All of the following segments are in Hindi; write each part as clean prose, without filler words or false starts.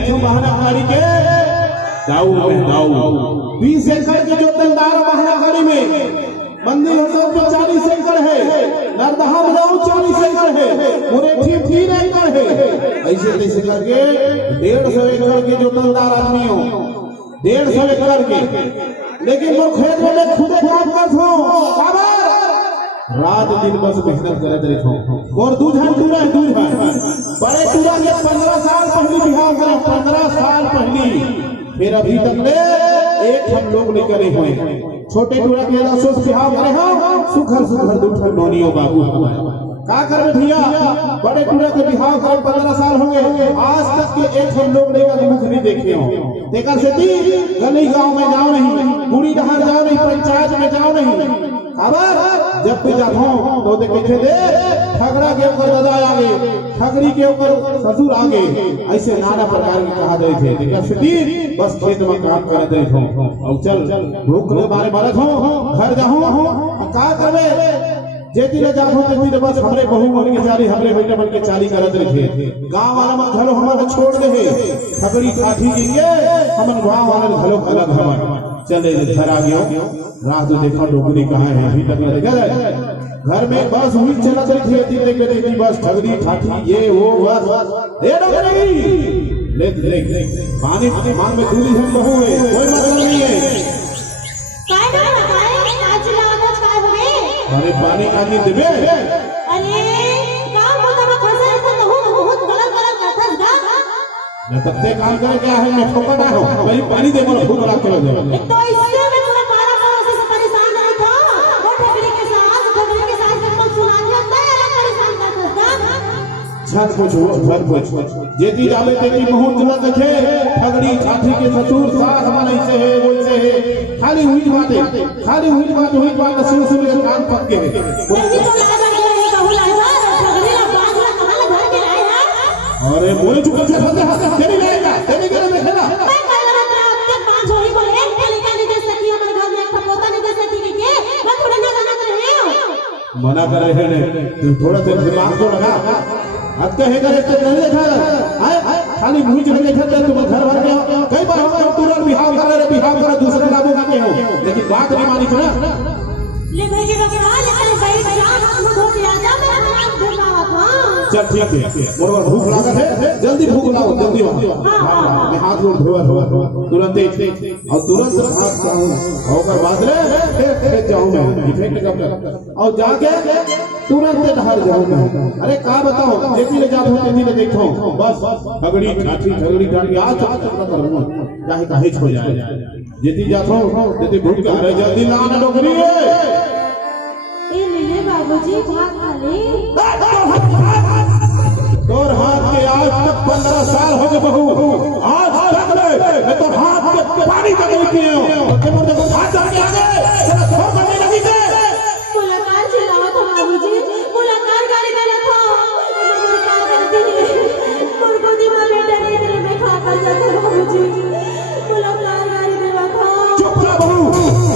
देखो महानकारी के दाऊ में दाऊ 20 एकड़ के जो तंदार महानकारी में मंदिर हजरत में 40 एकड़ है, नरदहा में 40 एकड़ है, मुरेठी 3 एकड़ है, ऐसे ऐसे करके 150 एकड़ के जो तंदार आदमी हो 150 एकड़ के, लेकिन वो खेत में खुदे काम करते हो रात दिन बस मेहनत करते रहो और दूधा बड़े टूरा के 15 साल पहली बिहार करे 15 साल पहली, फिर अभी तक ले एक हम लोग नहीं करे हुए छोटे टूरा के 10 बिहार करे हो सुखर सुखर दूठन नोनियो बाबू का कर भैया बड़े टूरा के बिहार करे 15 साल हो गए, आज तक के एक हम लोग नहीं का मुख नहीं देखे हो देखा से गली गांव में जाओ नहीं, बूढ़ी डहार जाओ नहीं, पंचायत में जाओ नहीं, खबर जब भी जाओ तो देखे दे ठगड़ा के ऊपर दादा आगे, ठगड़ी के ऊपर ससुर आगे, ऐसे नाना प्रकार के कहा जाए थे देखा से बस खेत में काम करते हो और चल भूख के बारे मारत हो घर जाओ का करबे जेती ले जाओ तेती बस हमरे बहू बन के चाली हमरे बेटे बन के चाली करत रहे गांव वाला मत घलो हमर छोड़ दे ठगड़ी काठी के लिए हमन गांव वाला घलो अलग हमर चले घर आ गयो रात तो देखा डोगरी कहां है अभी तक नहीं देखा घर में बस हुई चलत रही थी देख देखी बस ठगड़ी ठाठी ये वो बस ए डोगरी ले पानी मांग में दूली हम बहू है कोई मतलब नहीं है काय ना काय आज लागत काय होवे अरे पानी आगे देबे अरे काम होता में फंसे तो बहुत गलत गलत करथस गा न तत्ते काम करे क्या है मैं ठोकता हूं वही पानी दे बोला भूख लग के तो इससे मैं पूरा 12 साल से परेशान नहीं था वो ठगड़ी के साथ सब सुना दिया मैं परेशान करथस गा छत पूछ जेती जावे तेती बहुत न देखे ठगड़ी ठाठी के ससुर सास मन ऐसे है वैसे है खाली हुई बात सुन के कान पक के ये तो लगा नहीं कहू लाइवा ठगड़ी ला बाज ला कहां घर के लाए हैं अरे बोले चुप से फंसे तेरी लाएगा तेरी घर में खेला मैं कल रात तक बाज होई को एक तरीका नहीं दे सकी हमारे घर में एक पोता नहीं दे सकी के मैं थोड़ा ना जानत रहे मना कर रहे हैं तू थोड़ा सा दिमाग को लगा हद कहेगा तो नहीं देखा है खाली भूज नहीं देखा तुम घर भर में कई बार होगा तुरंत बिहाव कर दूसरे लाभों का हो लेकिन बात नहीं मानी ना ले भाई के बकरा लेकर बैठ जा हम धो के आजा मैं हाथ धोना था चल ठीक है मोर भूख लागत है जल्दी भूख लाओ जल्दी मैं हाथ जोड़ धोवा तुरंत और तुरंत हाथ खाऊं होकर बाद ले फिर जाऊं मैं इफेक्ट कब और जाके तुरंत बाहर जाऊं मैं अरे का बताओ जेती ले जाओ तेती ले देखो बस ठगड़ी ठाठी आज तक न करूं चाहे काहे हो जाए जेती जातो जेती भूख के अरे जल्दी लाना डोगरी ए ले बाबूजी भाग खाले तोर हाथ के आज तक 15 साल हो गए बहू आज तक मैं तो हाथ के पानी तक नहीं पिए हो तुम देखो हाथ आगे तेरा सर करने लगी थे मुलाकात चिल्लाओ तो बाबूजी मुलाकात गाड़ी करे तो मुलाकात करती मुर्गो दी मां बेटा ने तेरे में खा कर जाते बाबूजी मुलाकात गाड़ी देवा था चुप रह बहू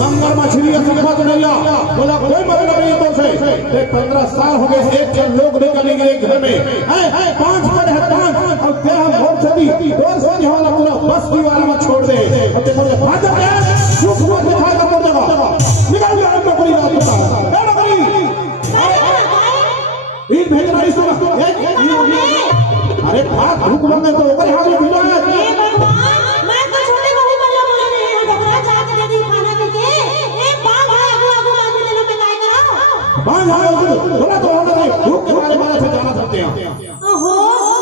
लंगर मछली से बात नहीं आ बोला कोई मतलब नहीं तो से देख 15 साल हो गए एक जन लोग निकलेंगे एक घर में है 5 पर है 5 और तेरा वोट सदी 200 वाला पूरा बस दीवार में छोड़ दे और देखो ये भाग जा सुख मत दिखा कर पड़ जाएगा निकल जा नौकरी रात का ए नौकरी ईद भेज रहा इसको अरे भाग भूख लगे तो ऊपर हाथ में भिड़ा है ए भगवान मैं तो छोटे बहू बल्ला बोल रहे हैं डगरा जाके दे दी खाना के एक बात है अगू मांग ले लो पे काय करो बांध आओ थोड़ा तो होना नहीं भूख के बारे में से जाना सकते हैं ओहो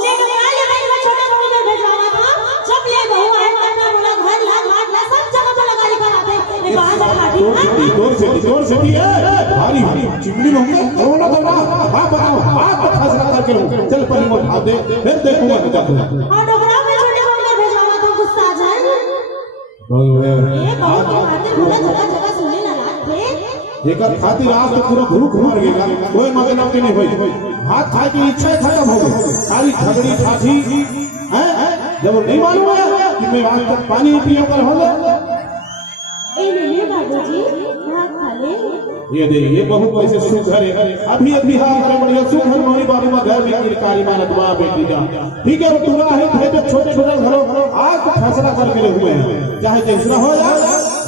ले डगरा ले भाई मैं छोटे बहू में भेजवाना था जब ये बहू आए तब मैं बोला घर लाग मार ला सब जगह पे लगा कराते ये बाहर से खाती जोर से है भारी चिमनी में होंगे थोड़ा थोड़ा हां बताओ आप फैसला करके लो चल पर मोट हाथ दे फिर देखूंगा क्या हां डगरा में छोटे बहू में भेजवाना था गुस्सा आ जाए ये बहू मारते पूरा जगह सुने ना रात थे एकर खातिर आज तो पूरा भूख मर गया कोई मतलब नहीं होई भात खाए की इच्छा खत्म हो गई सारी झगड़ी ठाठी है जब नहीं मालूम है कि मैं आज तक पानी पियो कर हो ए ले बाबूजी भात खा ले ये दे ये बहुत पैसे सुघर है अभी अभी हां करे बढ़िया सुघर मोरी बाबू में घर में किलकारी मारत बा बेटी का ठीक है तुरा है थे जो छोटे छोटे घरों आज फैसला करके हुए हैं चाहे जैसा हो या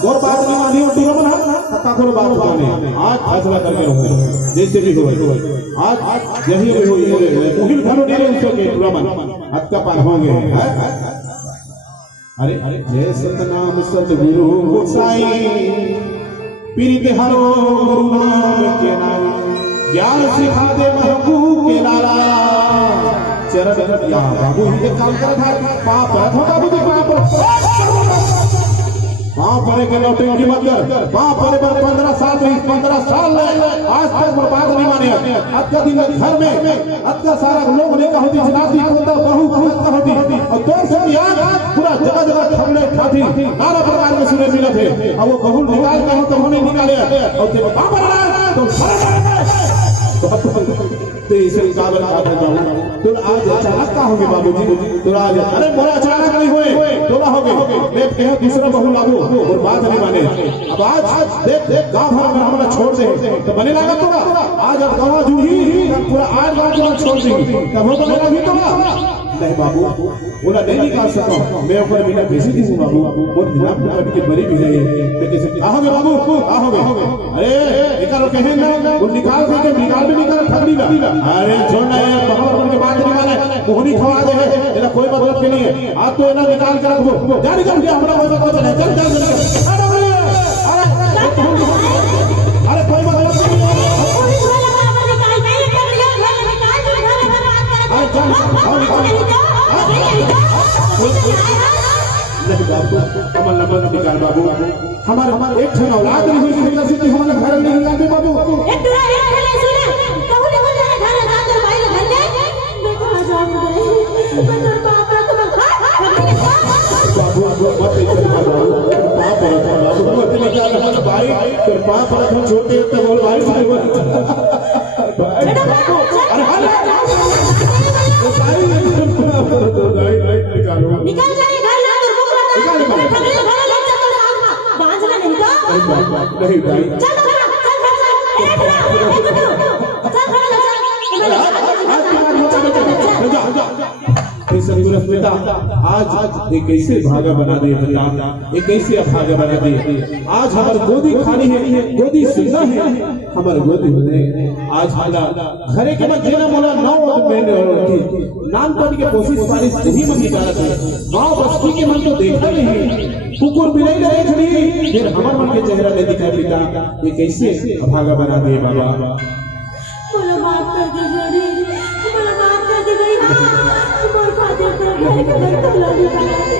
और बात नहीं मानी और तुरा बना पता करो बात माने आज फैसला करके हुए जैसे भी हो आज यही भी हुई है उगिल घरों ने उसके तुरा मन हद का पार होंगे अरे जय सतनाम सतगुरु गोसाई पीर हरो गुरु नाम के नाम ज्ञान सिखा दे महबूब के लाला चरण या बाबू ये काम कर था पाप रखो बाबू के पाप परे के लौटे की मत कर परे पर 15 साल आज तक बर्बाद नहीं माने आज का दिन घर में आज का सारा लोग ने कहा होती जनाती होता बहु बहुत होती और दो से याद पूरा जगह जगह खबले खाती नाना प्रकार में सुने मिले थे अब वो बहु निकाल के तो होने निकाले और जब बाबा तो इसे काबल खाते जाऊं तो आज अचानक का होगे बाबूजी तो आज अरे बोला अचानक नहीं हुए तोला होगे देख के दूसरा बहु लागू और बात नहीं माने अब आज देख गांव भर में हमारा छोड़ दे तो बने लगा तोला आज अब गांव जूही पूरा आज गांव छोड़ देंगे तब वो बनेगा भी तोला नहीं बाबू बोला नहीं निकाल सकता मैं ऊपर बिना भेजी दी हूँ बाबू और बिना कट के बड़ी भी नहीं है कैसे आओगे बाबू आओगे अरे निकालो कहे ना वो निकाल के निकाल भी निकाल ठगड़ी ना अरे छोड़ना है भगवान बन के बात नहीं माने मोहनी खवा दे है ये कोई मतलब के नहीं है आज तो इन्हें निकाल के रखो जा निकल गया हमारा मजा को चले चल चल अरे कोई मतलब नहीं है नहीं बाबू कमल नंबर निकाल बाबू हमारे एक ठन औलाद नहीं हुई इसलिए से हमारे घर नहीं निकाल दे बाबू एक तेरा एक ठन सुने कहू ले बोल जाए घर लगा तो भाई घर ले देखो आ जाओ बंदर पापा तुम बाबू मत इधर बाबू पाप रखो बाबू मत निकाल हमारे भाई फिर पाप रखो छोटे तो बोल भाई निकल जाए घर ना तो मुख लगा ठगले घर ले चल तो साथ में बांझना नहीं तो नहीं भाई चल चल सतगुरु बेटा आज ये कैसे भागा बना दिए बेटा ये कैसे अभागा बना दिए आज हमारे गोदी खाली है गोदी सुनना है हमारे गोदी होने आज हाला घरे के मत देना बोला 9 महीने नाम पाने की कोशिश पानी सही मन निकाला था गाँव बस्ती के मन तो देखा नहीं कुकुर मिले नहीं खड़ी फिर हमारे मन के चेहरा नहीं दिखाई पिता ये कैसे अभागा बना दिए बाबा बोलो माफ कर दे जोड़ी बोलो माफ कर दे भैया मोर खातिर तो घर के घर खुला नहीं बना दे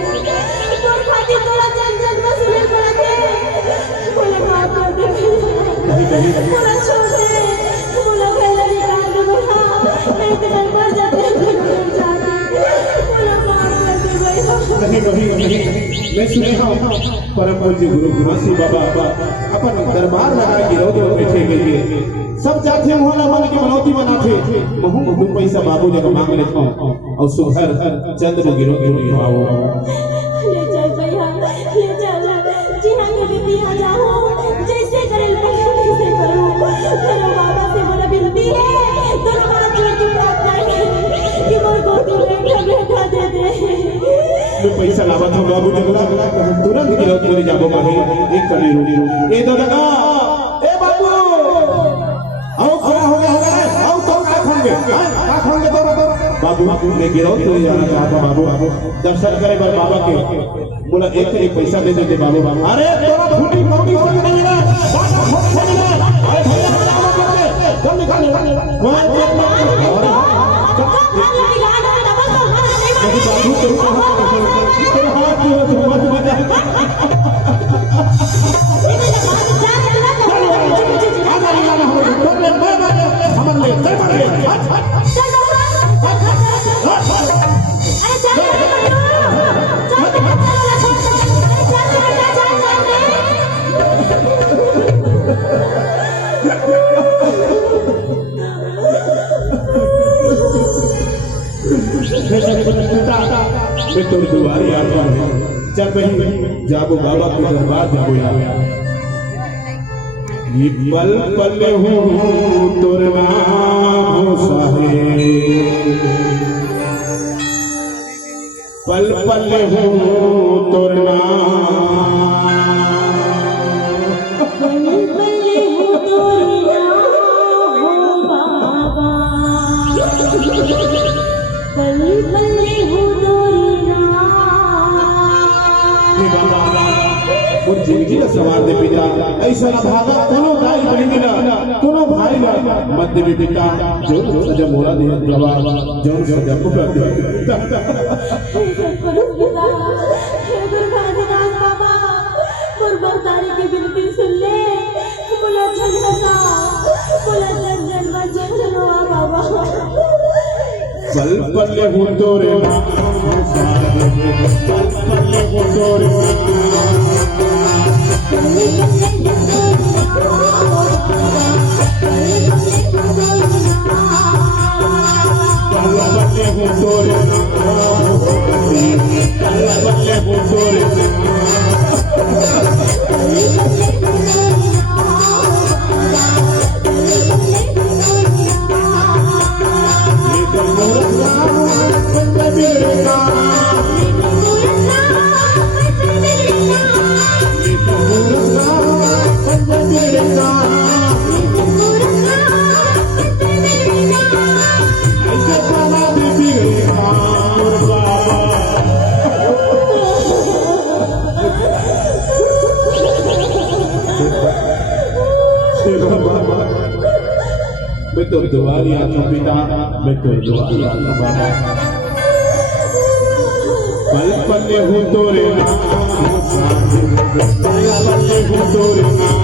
मोर खातिर थोड़ा जन मसूले बना दे बोलो माफ कर दे बोलो छोड़ दे बोलो पहले निकाल दे भैया नहीं तो मैं मर जाते बोलो माफ कर दे भैया नहीं मैं सुने परम पूज्य गुरु गुरुसी बाबा अपन दरबार लगा के रोज बैठे गए सब जाते मोहल्ला मन की मनौती बनाते बहु बहु पैसा बाबू जब मांग लेता और सुघर चंद वो गिरो गिरो आओ ले चल भैया ले चल जी हां कभी भी आ जाओ जैसे करे वैसे करो तेरे बाबा से मेरा विनती है दोनों हाथ जोड़ के प्रार्थना है कि मोर गोदी में बेटा दे दे मैं पैसा लावा था बाबू जगला तुरंत गिरो गिरो जाबो माही एक कली रोटी ए दो लगा ए बाबू आओ खड़ा हो गया आओ तो का खाएंगे बाबू मैं गिरो तो जाना चाहता बाबू दर्शन करे बाबा के बोला एक पैसा दे देते बाबू अरे तोरा फूटी कौड़ी संग नहीं ना बाबा फोन खोलना अरे भैया जल्दी निकाल तोर दुआरी आता है चल बही जाबो बाबा के दरबार जाबो यार ये पल पल हूँ तोर नाम साहे, पल पल हूँ तोर नाम, पल पल हूँ तोर नाम हो बाबा, पल पल हूँ तोर वो जिंदगी का सवाल दे पिता, ऐसा भागा कोनो दाई बहिनी ना कोनो भाई ना मत दे पिता, जो सजा मोरा दे गवा जो सजा को कर दे करो पिता, हे दुर्गादास बाबा, कुर्बानी की बिनती सुन ले, बोला झंझटा, बोला झंझट झंझटो बाबा, पल पल हूँ तोरे नाम, पल पल हूँ तोरे नाम, मैं तो दुआ लिया था पिता, मैं तो दुआ लिया था बाबा, पल पल हूँ तोरे नाम, पल पल हूँ तोरे नाम,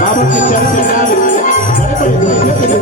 बाबा के चरण में डाल बड़े बड़े दुख के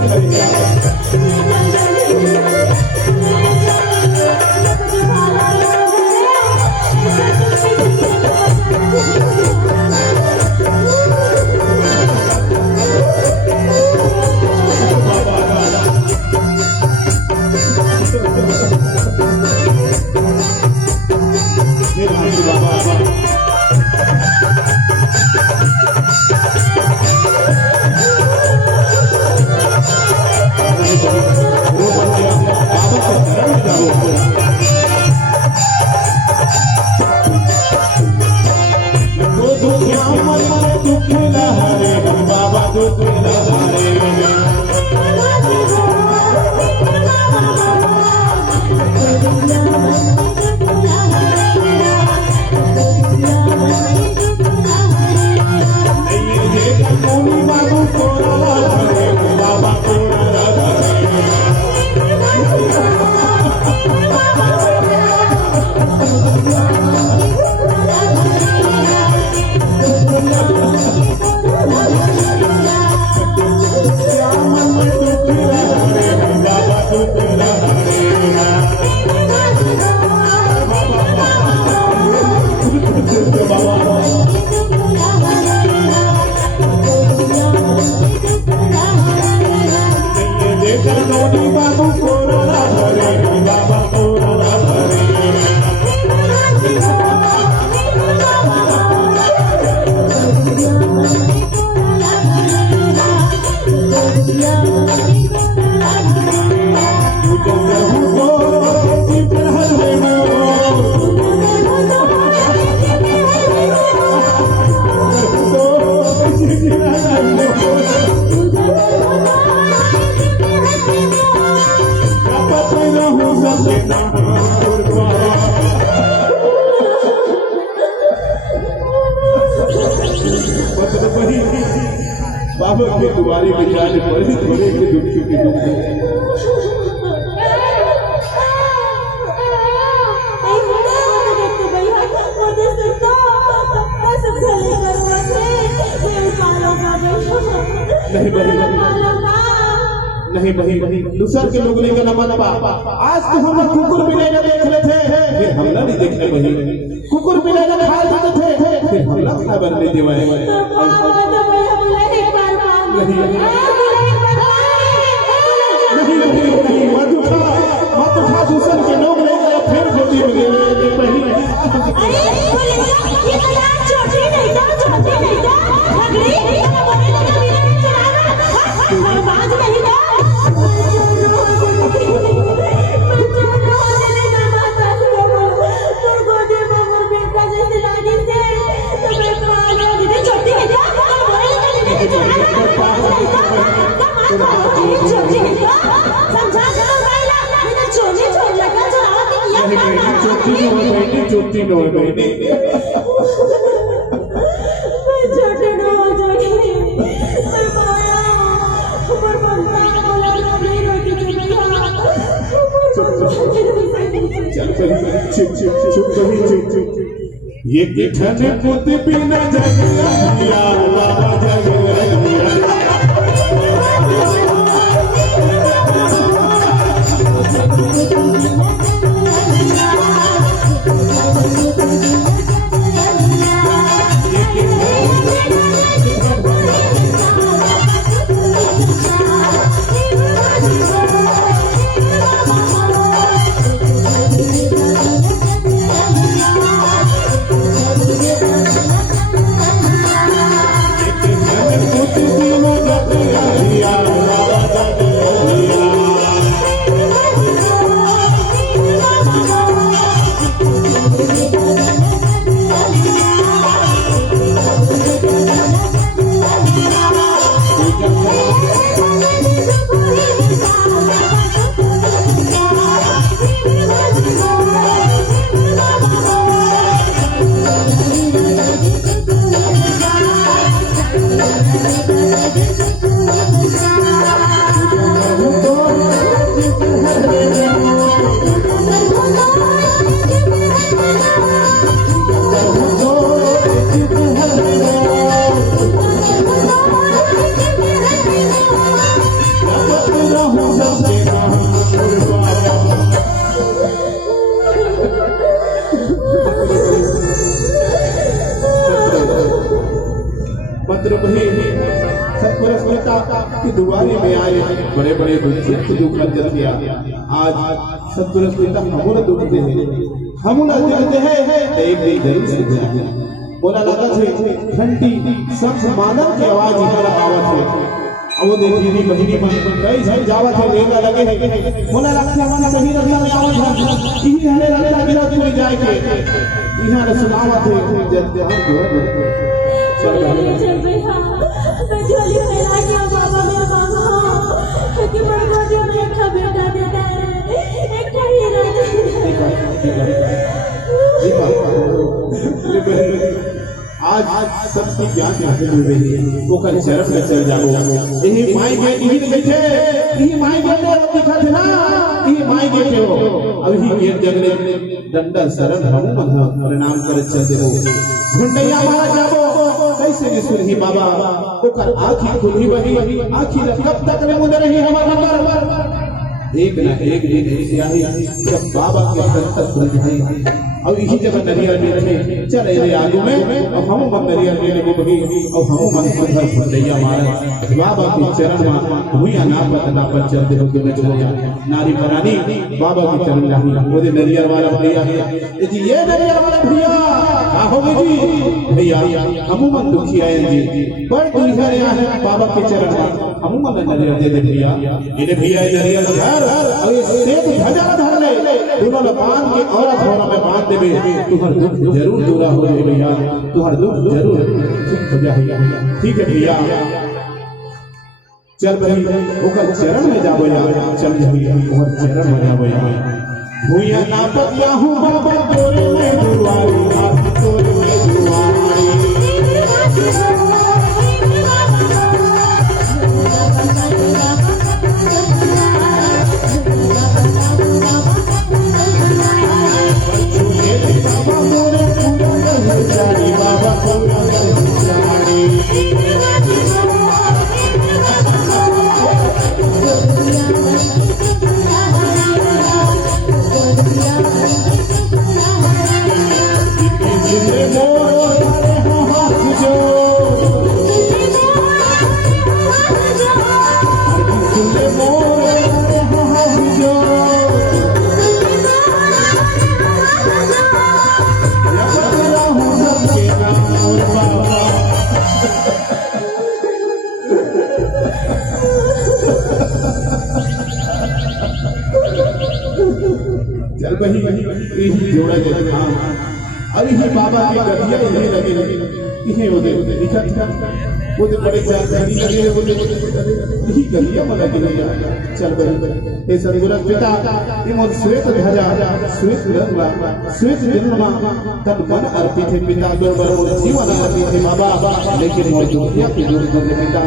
करेंगे बाबा के तुम्हारी विचार बड़ी थोड़े के दुख की दुख नहीं भाई दूसर के लोग लेकर न पा आज तो हम कुकुर बिलाइना देख रहे थे, फिर हमला नहीं देखने वही कुकुर बिलाइना खा जाते थे, फिर हमला खा बनने देवाए नहीं उठा मत उठा दूसर के लोग ले गए फिर गोदी में ले गए पहले अरे बोले ये तो यार छोटी नहीं था लगड़ी ये बोले लगा मेरा चढ़ाना हर बात नहीं था चोटी नो बहनी छोटे नो छोटी पर माया पर ममता बोला नहीं रोटी चुप ये किठन पुत बिना जगया बाबा जगया की दुआरे में आए बड़े बड़े दुख अर्जन किया आज सतगुरु पिता हमूल दुख दे हमूल देते हैं एक दिन जरूर से जाए बोला लगा थे घंटी सब मानव की आवाज इधर आवत है अब वो देखी बहिनी मन कई झल जावत है लेगा लगे है बोला लगता हमारा सही रखना में आवत है यही हमें लगता गिरा दूर जाए के यहां सुनावत है जब हम घोर चल बेटा मैं झोली में ला के बाबा मेरा बाबा कि बड़ा जो मेरा का बेटा देता है एक का ही आज सबकी ज्ञान हासिल हो रही है वो कल चरम में चल जाओ यही माई बेटी ही बैठे यही माई बेटे दिखा थे ना यही माई बेटे हो अब ही गेट जगने दंडा शरण हम प्रणाम कर चल दे हो घुंडैया मारा जाबो कैसे भी सुनही बाबा ओकर आंखी खुली बही आंखी कब तक ने मुझे रही हमारा नंबर एक ना एक दिन ऐसी आई जब बाबा के संत सुलझाई अब यही जगह नरियर में रहे चल रे आगू में अब हम मन नरियर में लेके बही अब हम मन सुधर घुंडैया मारा बाबा के चरण में भुइया ना पर चल दे के नचया नारी परानी बाबा के चरण लाही ओदे नरियर वाला भैया जी ये नरियर वाला भैया होगे जी भैया हम मन दुखी आए जी बड़ दुनिया रे आए बाबा के चरण में हम मन नरियर दे भैया इने भैया नरियर धर और ये सेब ध्वजा धर ले दोनों बांध के औरत होना में बांध देबे तुहर दुख जरूर दूरा हो जाए भैया तुहर दुख जरूर ठीक हो जाए ठीक है भैया चल भाई ओकर चरण में जाबो यार चल भैया ओकर चरण में जाबो यार भुइया नापतिया हूं बाबा तोरे में दुआरी आप तोरे में दुआरी कहीं यही जोड़ा दे हाँ अरे ही बाबा की गतिया यही लगे इहे होते दिखत वो तो बड़े जानकारी लगे वो यही गलिया में लगे चल बड़ी ए सदगुरु पिता ये मोर श्वेत ध्वजा श्वेत रंगवा श्वेत जन्मा तन मन अर्पित है पिता दुर्बर मोर जीवन अर्पित है बाबा लेकिन मोर दुखिया की दूर कर ले पिता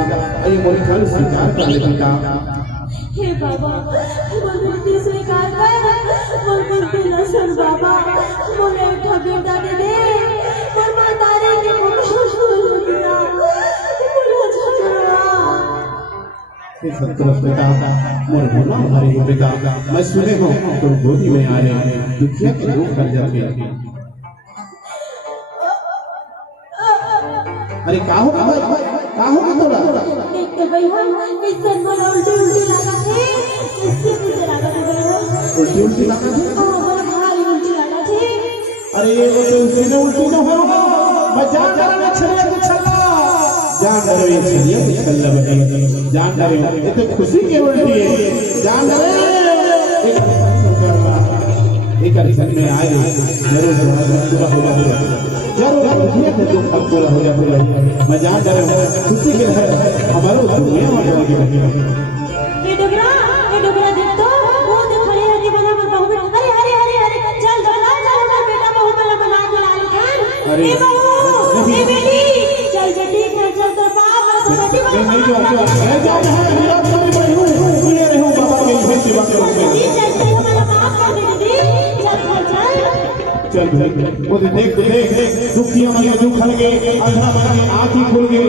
ये मोर फल स्वीकार कर ले पिता हे बाबा मोर विनती स्वीकार कर मोर विनती न सुन बाबा मोर एक बेटा दे दे मोर मातारे के मुख पिता मोर झगड़ा हे सतगुरु पिता मोर भोला हरि हो पिता मैं सुने हो तुम गोदी में आ रहे दुखिया के रूप कर जाते अरे काहो तोड़ा एक तो भैया इस दिन मोर उल्टी लगा थे इसके मुझे लगा थे भैया उल्टी लगा थे मोर भारी उल्टी लगा थे अरे ये तो सीधे उल्टी न हो मैं जान डरे छलिया के छल्ला जान डरे छलिया के छल्ला बे जान डरे ये तो खुशी की उल्टी है जान डरे एक अरसन में आए जरूर पूरा होगा जरूर दुनिया के दुख अब पूरा हो जाए मैं जान डरे खुशी के है हमारो दुनिया में लगी ये डबरा देख तो वो देख खड़े हैं कि बना पर बहुत अरे चल डबरा चल मेरा बेटा बहुत बड़ा बना के लाल खान ए बहू ए बेटी चल बेटी चल तो बाप और बेटी नहीं जो मैं जा रहा है मेरा कोई बड़ी हूं ये रहूं बाबा के लिए सेवा करूंगा चल हमारा माफ कर दे दीदी चल वो देख दुखिया मन दुख हल गए अंधा मन की आंखें खुल गई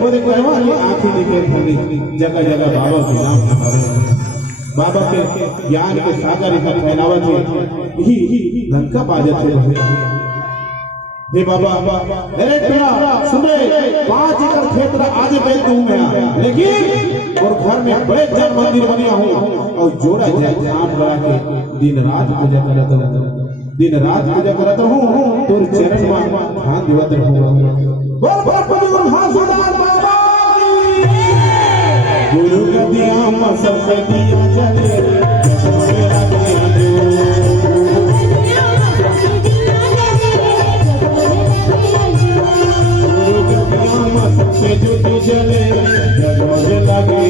वो देख कहवा की आंखें देखे खुली जगह जगह बाबा के नाम बाबा के ज्ञान के सागर का फैलावत है ही लंका बाजत है हे बाबा अरे तेरा सुन रे 5 एकड़ खेत आज बेच दूं मैं लेकिन और घर में बड़े जन मंदिर बनिया हूं और जोड़ा जाम लगा के दिन रात पूजा करता हूँ तोर चरण में ध्यान देवत रहूंगा बोल हासुदार बाबा गुरु गदिया में सब दिया चले गुरु गदिया में सबसे ज्योति जले जगमग लगे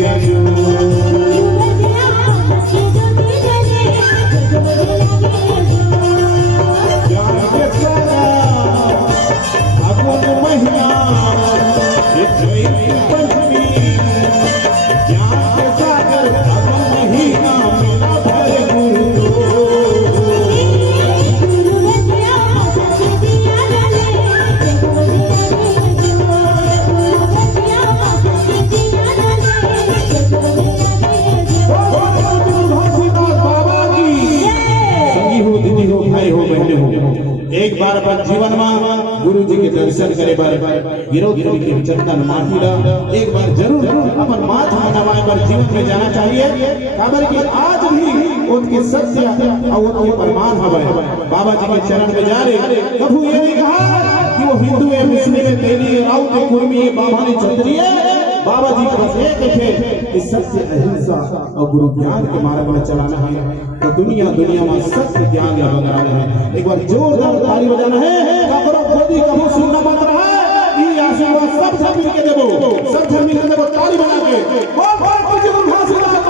एक बार अपन जीवन में गुरु जी के दर्शन करे बार गिरो के चंदन माटीला एक बार जरूर अपन माथ नवाए पर जीवन में जाना चाहिए काबर कि आज भी उनके सत्य और उनके प्रमाण हवे बाबा जी के चरण में जा रहे कभी ये नहीं कहा कि वो हिंदू है मुस्लिम है तेली है राउत है कुर्मी है बाभानी क्षत्रिय है बाबा जी का बस एक थे इस सत्य अहिंसा और गुरु ज्ञान के मार्ग में चलाना है तो दुनिया में सत्य ज्ञान का बनाना है एक बार जोरदार ताली बजाना है कबरो खोदी कबो सुनना मत रहा है ये आशीर्वाद सब मिलके देबो ताली बना के बोल